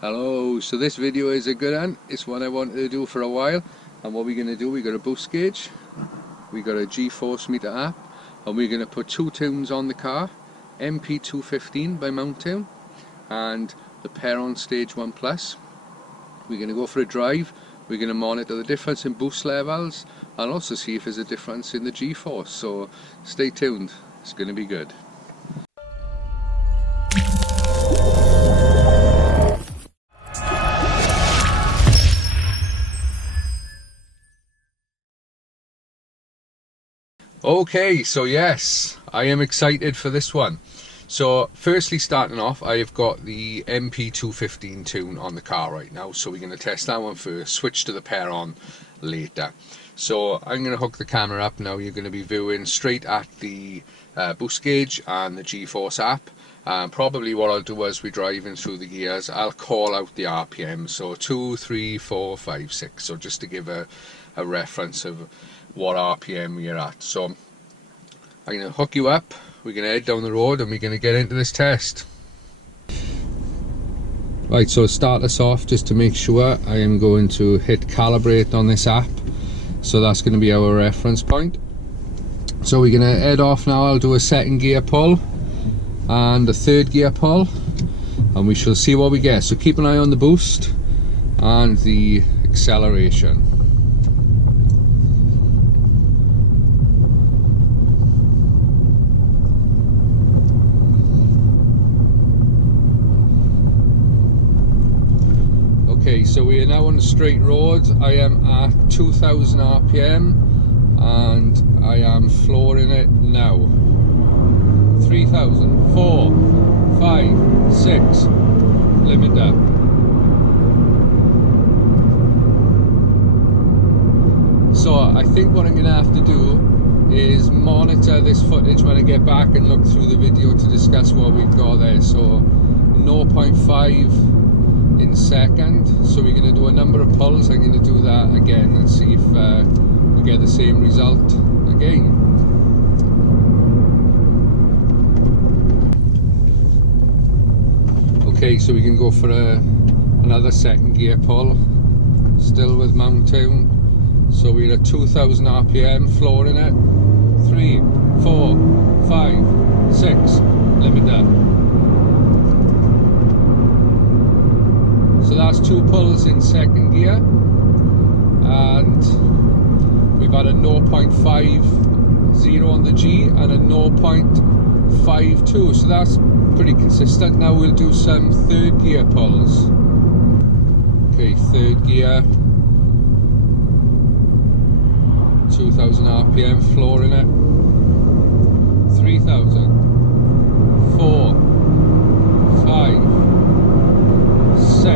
Hello, so this video is a good one. It's one I wanted to do for a while, and what we're going to do, we got a boost gauge, we got a G-force meter app, and we're going to put two tunes on the car, MP215 by Mountune and the Peron Stage 1 Plus. We're going to go for a drive, we're going to monitor the difference in boost levels and also see if there's a difference in the G-force, so stay tuned, it's going to be good. Okay, so yes, I am excited for this one. So firstly, starting off, I've got the MP215 tune on the car right now, so we're going to test that one first, switch to the Peron later. So I'm going to hook the camera up now. You're going to be viewing straight at the boost gauge and the G-force app. Probably what I'll do as we're driving through the gears, I'll call out the RPM, so 2, 3, 4, 5, 6, so just to give a reference of what RPM we're at. So I'm going to hook you up, we're going to head down the road and we're going to get into this test. Right, so to start us off, just to make sure, I am going to hit calibrate on this app, so that's going to be our reference point. So we're going to head off now. I'll do a second gear pull and a third gear pull and we shall see what we get. So keep an eye on the boost and the acceleration. Okay, so we are now on the straight road. I am at 2000 RPM and I am flooring it now. 3000, 4, 5, 6, limiter. So I think what I'm going to have to do is monitor this footage when I get back and look through the video to discuss what we've got there. So 0.5 in second, so we're going to do a number of pulls. I'm going to do that again and see if we get the same result again. Okay, so we can go for another second gear pull, still with Mountune. So we're at 2000 RPM, flooring it. 3, 4, 5, 6, limiter. So that's two pulls in second gear, and we've had a 0.50 on the G and a 0.52, so that's pretty consistent. Now we'll do some third gear pulls. Okay, third gear, 2000 RPM, flooring it. 3000, 4, 5, 6,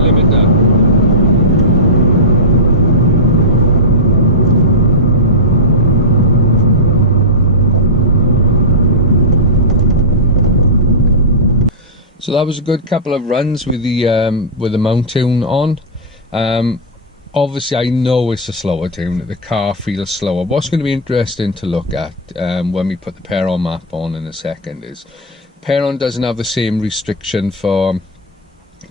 limiter. So that was a good couple of runs with the Mountune on. Obviously I know it's a slower tune, the car feels slower. What's going to be interesting to look at when we put the Peron map on in a second is Peron doesn't have the same restriction for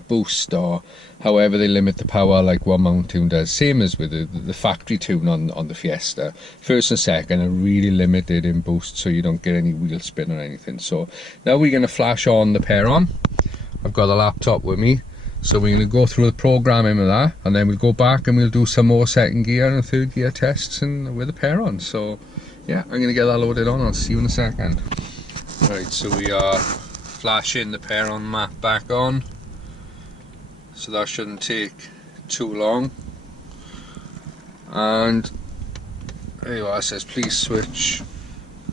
boost or however they limit the power like what Mountune does. Same as with the factory tune on the Fiesta. First and second are really limited in boost, so you don't get any wheel spin or anything. So now we're going to flash on the Peron. I've got the laptop with me, so we're going to go through the programming of that, and then we'll go back and we'll do some more second gear and third gear tests with the Peron. So yeah, I'm going to get that loaded on. I'll see you in a second. Right, so we are flashing the Peron map back on, so that shouldn't take too long. And there you are, it says please switch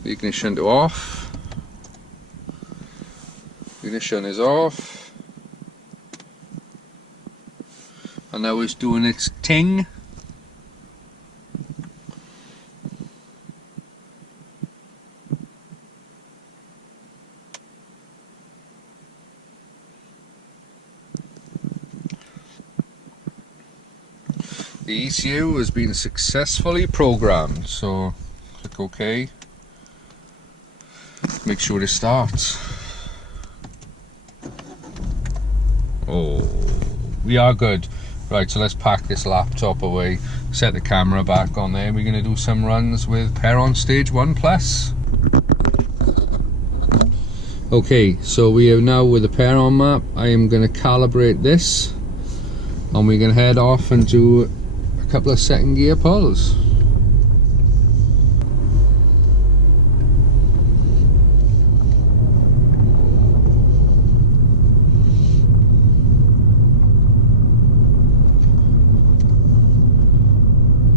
the ignition to off. Ignition is off, and now it's doing its ting. The ECU has been successfully programmed, so click OK. Make sure it starts. Oh, we are good. Right, so let's pack this laptop away, set the camera back on there. We're going to do some runs with Peron Stage 1 Plus. Okay, so we are now with the Peron map. I am going to calibrate this, and we're going to head off and do a couple of second gear pulls.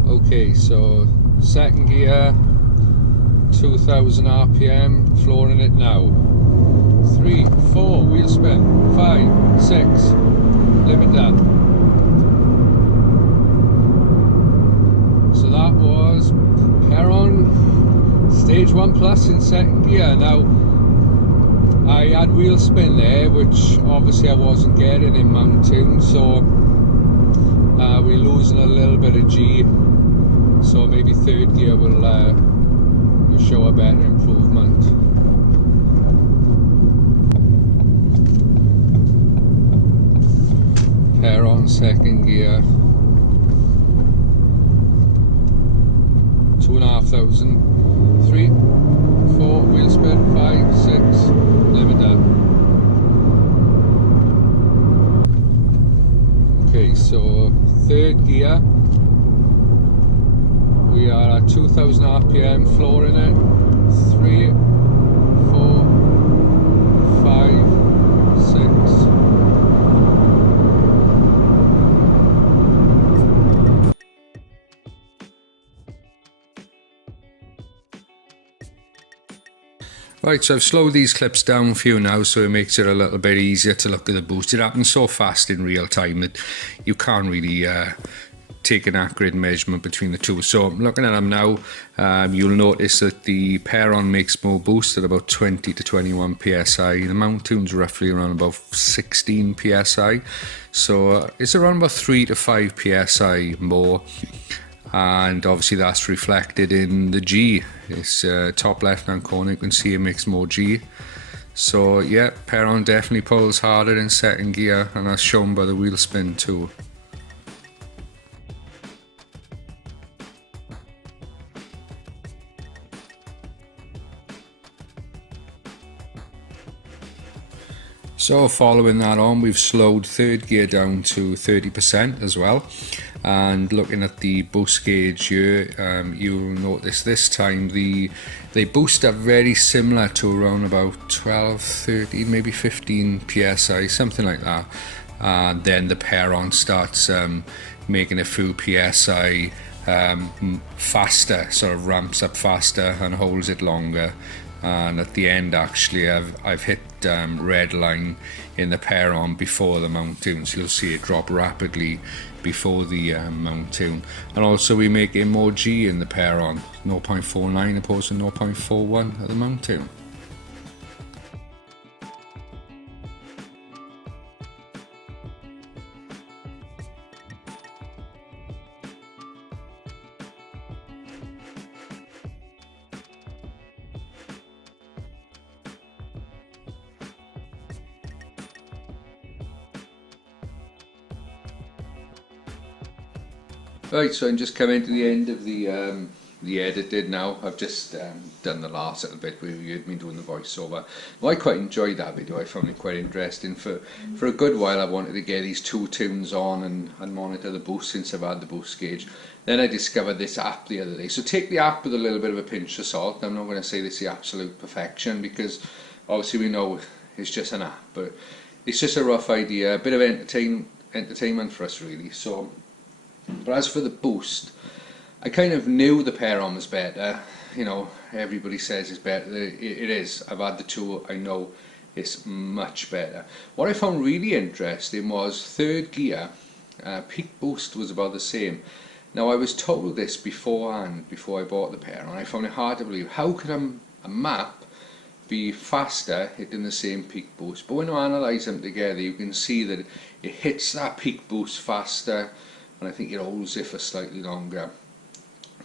Okay, so second gear, 2000 RPM, flooring it now. 3, 4, wheel spin, 5, 6, limit that. So that was Peron Stage 1 Plus in second gear. Now, I had wheel spin there, which obviously I wasn't getting in Mountune, so we're losing a little bit of G. So maybe third gear will show a better improvement. Peron second gear, 2,500. 3, 4, wheel spin, 5, 6, limit that. Okay, so third gear. We are at 2000 RPM, flooring it. 3, 4, 5, 6. Right, so I've slowed these clips down for you now, so it makes it a little bit easier to look at the boost. It happens so fast in real time that you can't really take an accurate measurement between the two. So looking at them now, you'll notice that the Peron makes more boost at about 20 to 21 psi. The Mountune's roughly around about 16 psi. So it's around about 3 to 5 psi more. And obviously that's reflected in the G. It's top left hand corner, you can see it makes more G. So yeah, Peron definitely pulls harder in second gear, and that's shown by the wheel spin too. So following that on, we've slowed third gear down to 30% as well. And looking at the boost gauge here, you'll notice this time they boost are very similar to around about 12, 13, maybe 15 psi, something like that. And then the Peron starts making a few psi faster, sort of ramps up faster and holds it longer. And at the end, actually, I've hit red line in the Peron before the Mountune, so you'll see it drop rapidly before the Mountune. And also we make a more G in the Peron, 0.49 opposed to 0.41 at the Mountune. Right, so I'm just coming to the end of the edited now. I've just done the last little bit where you heard me doing the voiceover. Well, I quite enjoyed that video. I found it quite interesting. For a good while I wanted to get these two tunes on and monitor the boost since I've had the boost gauge. Then I discovered this app the other day. So take the app with a little bit of a pinch of salt. I'm not going to say this is the absolute perfection, because obviously we know it's just an app, but it's just a rough idea, a bit of entertainment for us really. So, but as for the boost, I kind of knew the Peron was better. You know, everybody says it's better. It is. I've had the two. I know it's much better. What I found really interesting was third gear, peak boost was about the same. Now I was told this beforehand, before I bought the Peron. I found it hard to believe. How could a map be faster hitting the same peak boost? But when you analyse them together, you can see that it hits that peak boost faster, and I think it holds it for slightly longer.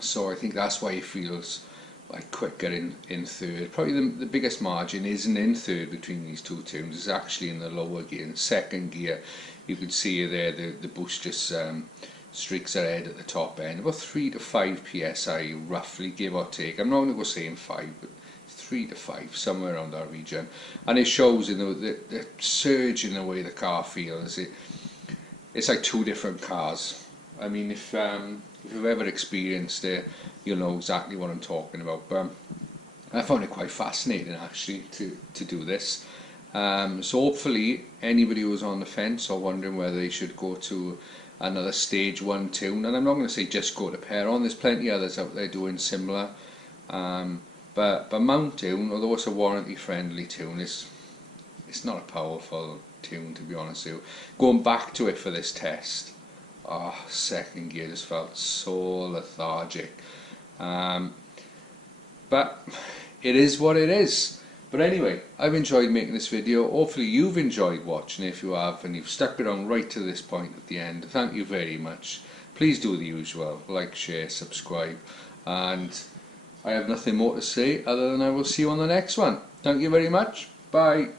So I think that's why it feels like quicker in third. Probably the biggest margin isn't in third between these two tunes, it's actually in the lower gear. In second gear, you can see there the boost just streaks ahead at the top end, about 3 to 5 psi roughly, give or take. I'm not going to go saying 5, but 3 to 5, somewhere around that region. And it shows in the surge in the way the car feels. It's like two different cars. I mean, if you've ever experienced it, you'll know exactly what I'm talking about. But I found it quite fascinating actually to do this. So hopefully anybody who's on the fence or wondering whether they should go to another stage 1 tune, and I'm not going to say just go to Peron, there's plenty others out there doing similar. But Mountune, although it's a warranty friendly tune, it's not a powerful tune, to be honest with you. Going back to it for this test, second gear just felt so lethargic. But it is what it is. But anyway, I've enjoyed making this video. Hopefully you've enjoyed watching. If you have and you've stuck around right to this point at the end, thank you very much. Please do the usual, like, share, subscribe, and I have nothing more to say other than I will see you on the next one. Thank you very much. Bye.